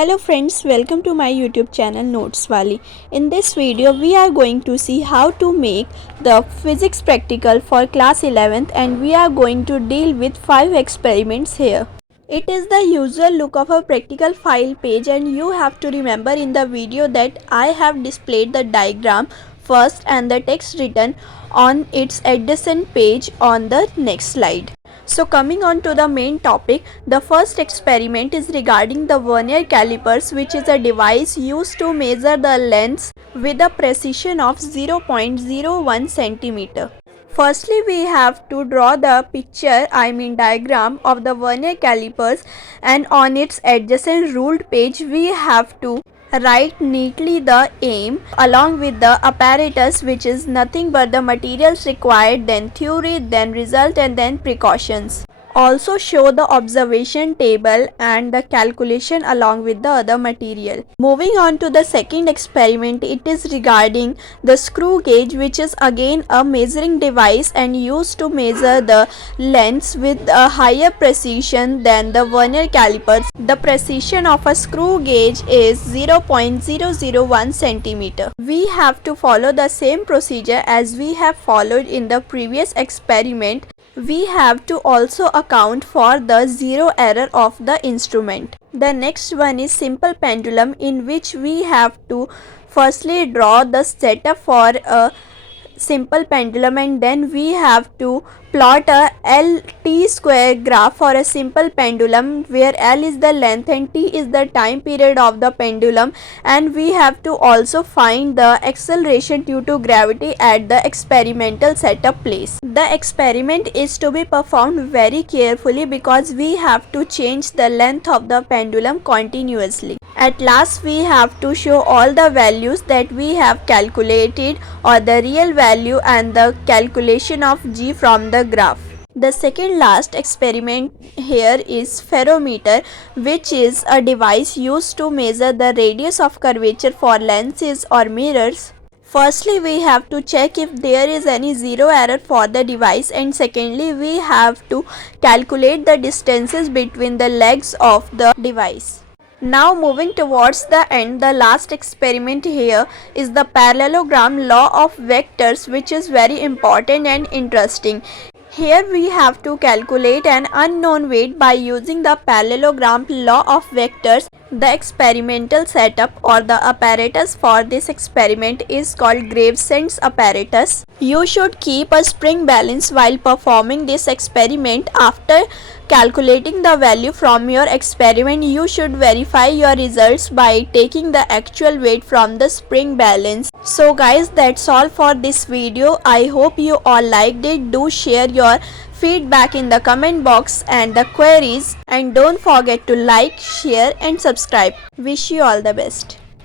Hello friends, welcome to my YouTube channel Notes Wali. In this video we are going to see how to make the physics practical for class 11th and we are going to deal with 5 experiments here. It is the usual look of a practical file page and you have to remember in the video that I have displayed the diagram first and the text written on its adjacent page on the next slide. So coming on to the main topic, the first experiment is regarding the vernier calipers, which is a device used to measure the lengths with a precision of 0.01 centimeter. Firstly, we have to draw the diagram of the vernier calipers, and on its adjacent ruled page we have to write neatly the aim along with the apparatus, which is nothing but the materials required, then theory, then result, and then precautions. Also show the observation table and the calculation along with the other material. Moving on to the second experiment, it is regarding the screw gauge, which is again a measuring device and used to measure the lengths with a higher precision than the vernier calipers. The precision of a screw gauge is 0.001 centimeter. We have to follow the same procedure as we have followed in the previous experiment. We have to also account for the zero error of the instrument. The next one is simple pendulum, in which we have to firstly draw the setup for a simple pendulum and then we have to plot a L-T square graph for a simple pendulum, where L is the length and T is the time period of the pendulum, and we have to also find the acceleration due to gravity at the experimental setup place. The experiment is to be performed very carefully because we have to change the length of the pendulum continuously. At last we have to show all the values that we have calculated, or the real value and the calculation of G from the graph. The second last experiment here is ferrometer, which is a device used to measure the radius of curvature for lenses or mirrors. Firstly, we have to check if there is any zero error for the device, and secondly we have to calculate the distances between the legs of the device. Now moving towards the end, the last experiment here is the parallelogram law of vectors, which is very important and interesting. Here we have to calculate an unknown weight by using the parallelogram law of vectors. The experimental setup or the apparatus for this experiment is called Gravesend's apparatus. You should keep a spring balance while performing this experiment. After calculating the value from your experiment, you should verify your results by taking the actual weight from the spring balance. So guys, that's all for this video. I hope you all liked it. Do share your feedback in the comment box and the queries, and don't forget to like, share and subscribe. Wish you all the best.